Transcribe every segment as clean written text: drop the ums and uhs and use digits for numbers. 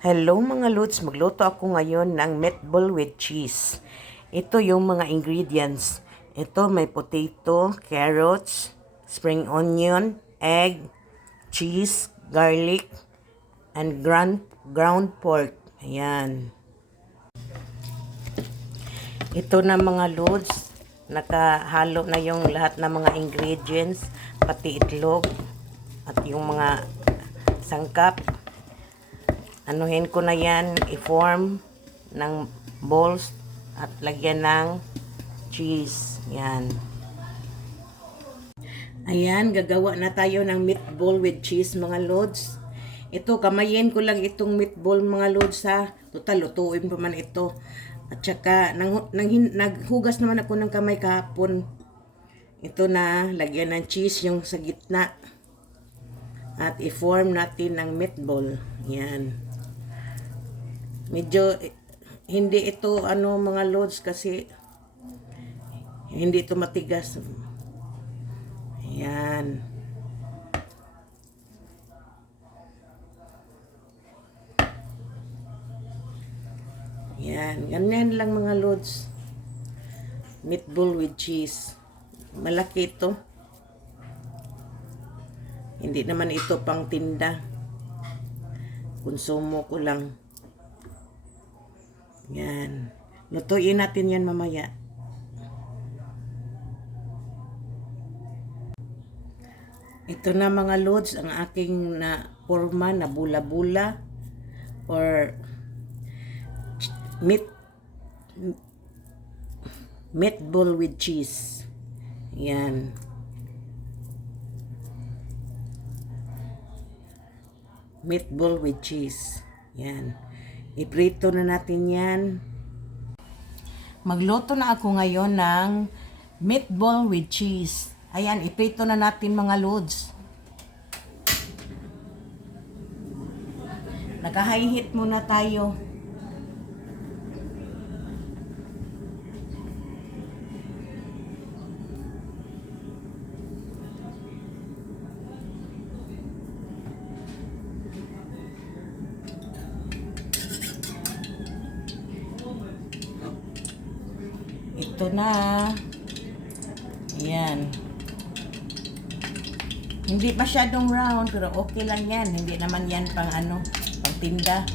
Hello mga Lods, magluto ako ngayon ng meatball with cheese. Ito yung mga ingredients. Ito may potato, carrots, spring onion, egg, cheese, garlic, and ground pork. Ayan. Ito na mga Lods, nakahalo na yung lahat ng mga ingredients, pati itlog, at yung mga sangkap. Anuhin ko na yan, i-form ng balls at lagyan ng cheese. Yan. Ayan, gagawa na tayo ng meatball with cheese mga Lods. Ito, kamayin ko lang itong meatball mga Lods ha. Total, lutuin pa man ito. At saka, naghugas naman ako ng kamay kahapon. Ito na, lagyan ng cheese yung sa gitna. At i-form natin ng meatball. Yan. Medyo hindi ito mga Lods kasi hindi ito matigas. Ayan. Ayan. Ganyan lang mga Lods. Meatball with cheese. Malaki ito. Hindi naman ito pang tinda. Konsumo ko lang. Yan. Lutuin natin yan mamaya. Ito na mga Lods, ang aking na forma na bula-bula or meatball with cheese. Yan. Meatball with cheese. Yan. Iprito na natin yan. Magluto na ako ngayon ng meatball with cheese. Ayan, iprito na natin mga Lods. Naka-high heat muna tayo. Ito na. Ayan. Hindi masyadong round, pero okay lang yan. Hindi naman yan pang pang tinda.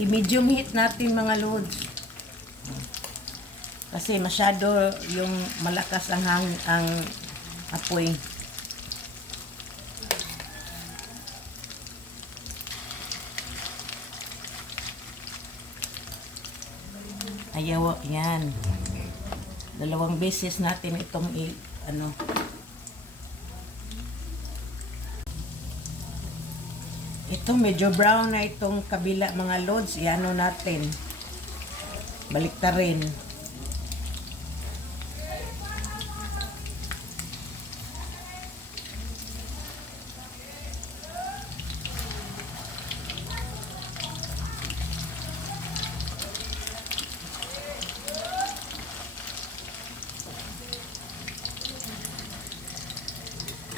I-medium heat natin mga Lods. Kasi masyado yung malakas ang apoy. Ayaw, yan. 2 beses natin itong Ito medyo brown na itong kabila mga Lods. Iano natin. Baliktarin.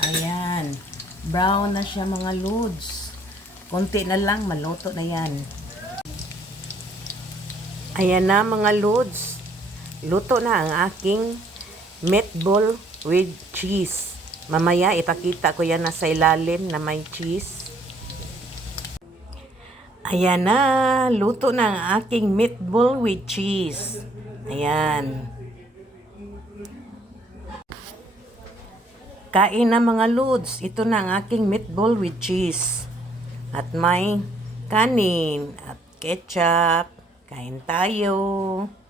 Ayan. Brown na siya mga Lods. Konti na lang, maluto na yan. Ayan na mga Lods. Luto na ang aking meatball with cheese. Mamaya ipakita ko yan na sa ilalim na may cheese. Ayan na. Luto na ang aking meatball with cheese. Ayan. Kain na mga lods. Ito na ang aking meatball with cheese. At may kanin at ketchup. Kain tayo.